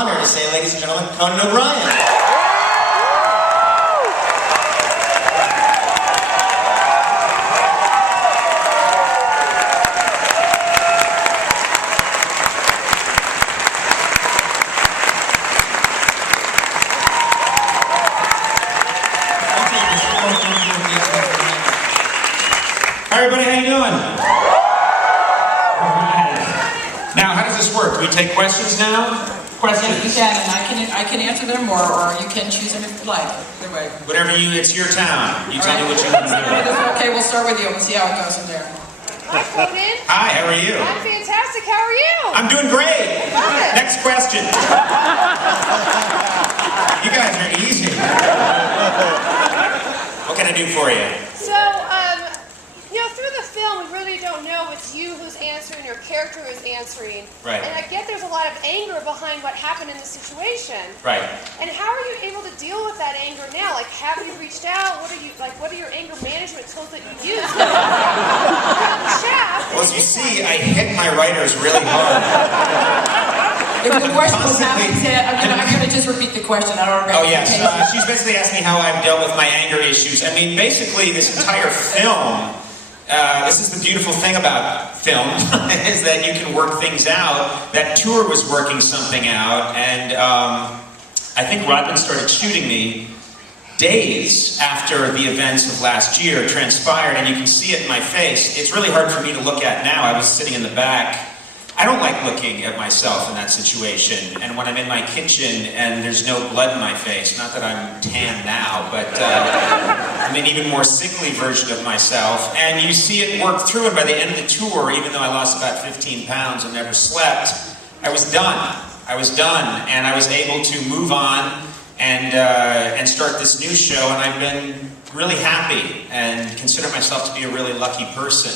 honor to say, ladies and gentlemen, Conan O'Brien. Hi everybody, how you doing? Alright. Now, how does this work? Do we take questions now? Questions? You can, and I can answer them, or you can choose them if you like. Either way. Whatever you, it's your town. You tell me what you want to do. Okay, we'll start with you. We'll see how it goes from there. Hi, Conan. Hi, how are you? I'm fantastic. How are you? I'm doing great. Good. Next question. You guys are easy. What can I do for you? So, through the film, we really don't know it's you who's answering, your character is answering. Right. And I get there's a lot of anger behind what happened in the situation. Right. And how are you able to deal with that anger now? Like, have you reached out? What are your anger management tools that you use? Well, as you see, I hit my writers really hard. If the question was how she said, I'm going to just repeat the question. I don't Oh, remember. yes. She's basically asked me how I've dealt with my anger issues. I mean, basically, this entire film, this is the beautiful thing about film, is that you can work things out. That tour was working something out, and I think Rodman started shooting me days after the events of last year transpired, and you can see it in my face. It's really hard for me to look at now. I was sitting in the back. I don't like looking at myself in that situation, and when I'm in my kitchen and there's no blood in my face, not that I'm tan now, but I'm an even more sickly version of myself, and you see it work through, and by the end of the tour, even though I lost about 15 pounds and never slept, I was done. I was done, and I was able to move on and start this new show, and I've been really happy and consider myself to be a really lucky person.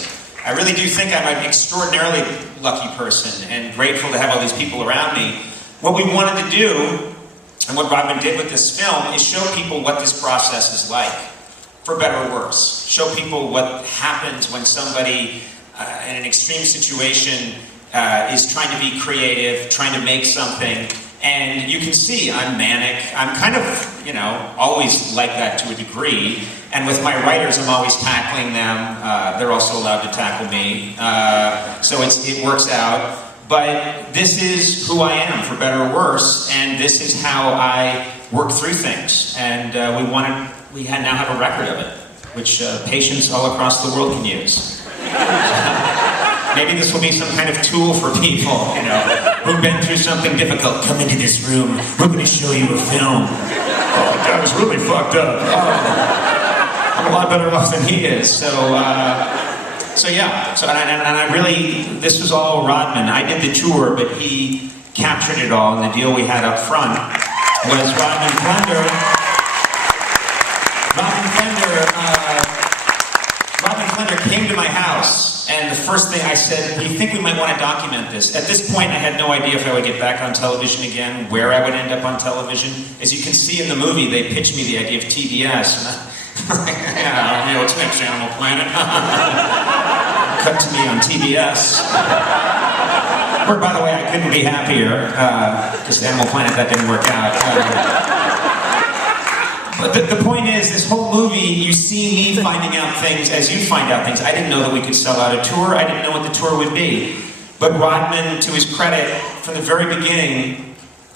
I really do think I'm an extraordinarily lucky person and grateful to have all these people around me. What we wanted to do, and what Rodman did with this film, is show people what this process is like, for better or worse. Show people what happens when somebody in an extreme situation is trying to be creative, trying to make something, and you can see I'm manic. I'm kind of, always like that to a degree. And with my writers, I'm always tackling them. They're also allowed to tackle me. So it works out. But this is who I am, for better or worse, and this is how I work through things. And we now have a record of it, which patients all across the world can use. Maybe this will be some kind of tool for people, who've been through something difficult. Come into this room. We're going to show you a film. Oh, that was really fucked up. Oh, I'm a lot better off than he is. So yeah. And I really, this was all Rodman. I did the tour, but he captured it all. And the deal we had up front was Rodman Flender came to my house, and the first thing I said, do you think we might want to document this? At this point, I had no idea if I would get back on television again, where I would end up on television. As you can see in the movie, they pitched me the idea of TBS. Yeah, what's next, Animal Planet? Cut to me on TBS. Or, by the way, I couldn't be happier, because Animal Planet, that didn't work out. But the point is, this whole movie, you see me finding out things as you find out things. I didn't know that we could sell out a tour. I didn't know what the tour would be. But Rodman, to his credit, from the very beginning,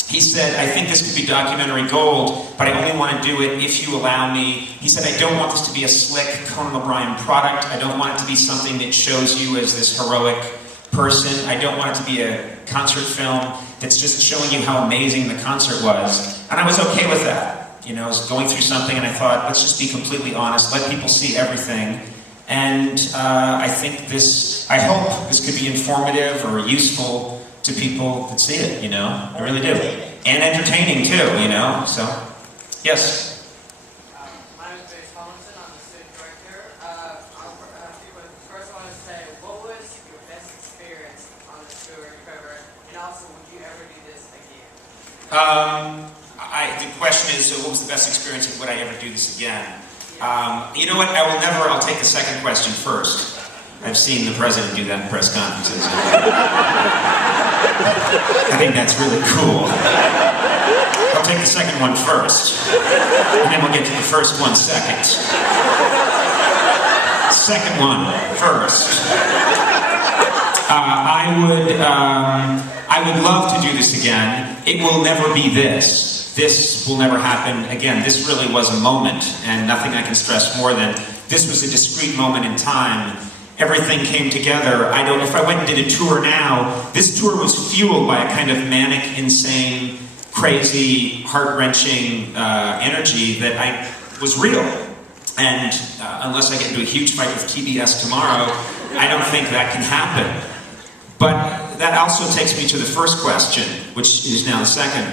he said, I think this could be documentary gold, but I only want to do it if you allow me. He said, I don't want this to be a slick Conan O'Brien product. I don't want it to be something that shows you as this heroic person. I don't want it to be a concert film that's just showing you how amazing the concert was. And I was okay with that. I was going through something and I thought, let's just be completely honest, let people see everything. And I hope this could be informative or useful to people that see it, I really do. And entertaining too, so, yes. My name is Tomlinson, I'm the student director. First I want to say, what was your best experience on the tour, Trevor? And also, would you ever do this again? The question is, what was the best experience and would I ever do this again? You know what, I'll take the second question first. I've seen the president do that in press conferences. I think that's really cool. I'll take the second one first, and then we'll get to the first one second. Second one first. I would love to do this again. It will never be this. This will never happen again. This really was a moment, and nothing I can stress more than this was a discrete moment in time. Everything came together. If I went and did a tour now, this tour was fueled by a kind of manic, insane, crazy, heart-wrenching energy that was real. And unless I get into a huge fight with TBS tomorrow, I don't think that can happen. But that also takes me to the first question, which is now the second.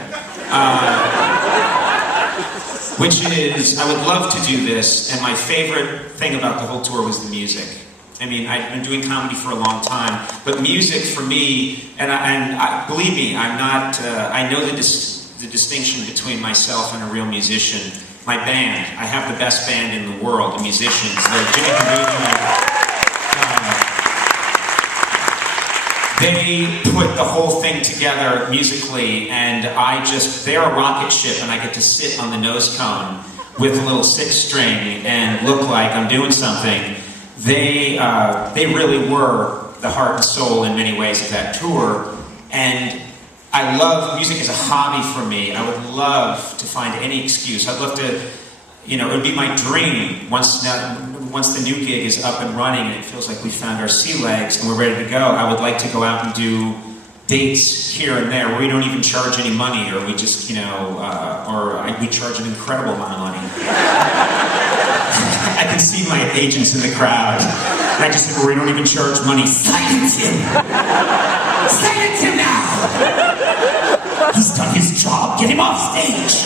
Which is, I would love to do this, and my favorite thing about the whole tour was the music. I mean, I've been doing comedy for a long time, but music for me, believe me, I'm not, I know the distinction between myself and a real musician. My band, I have the best band in the world, the musicians. They put the whole thing together musically, and they're a rocket ship, and I get to sit on the nose cone with a little six string and look like I'm doing something. They really were the heart and soul in many ways of that tour, and I love music as a hobby for me. I would love to find any excuse. I'd love to, it would be my dream once the new gig is up and running and it feels like we found our sea legs and we're ready to go. I would like to go out and do dates here and there where we don't even charge any money, or we just, we charge an incredible amount of money. I can see my agents in the crowd. And I just said, we don't even charge money. Silence him! Silence him now! He's done his job. Get him off stage!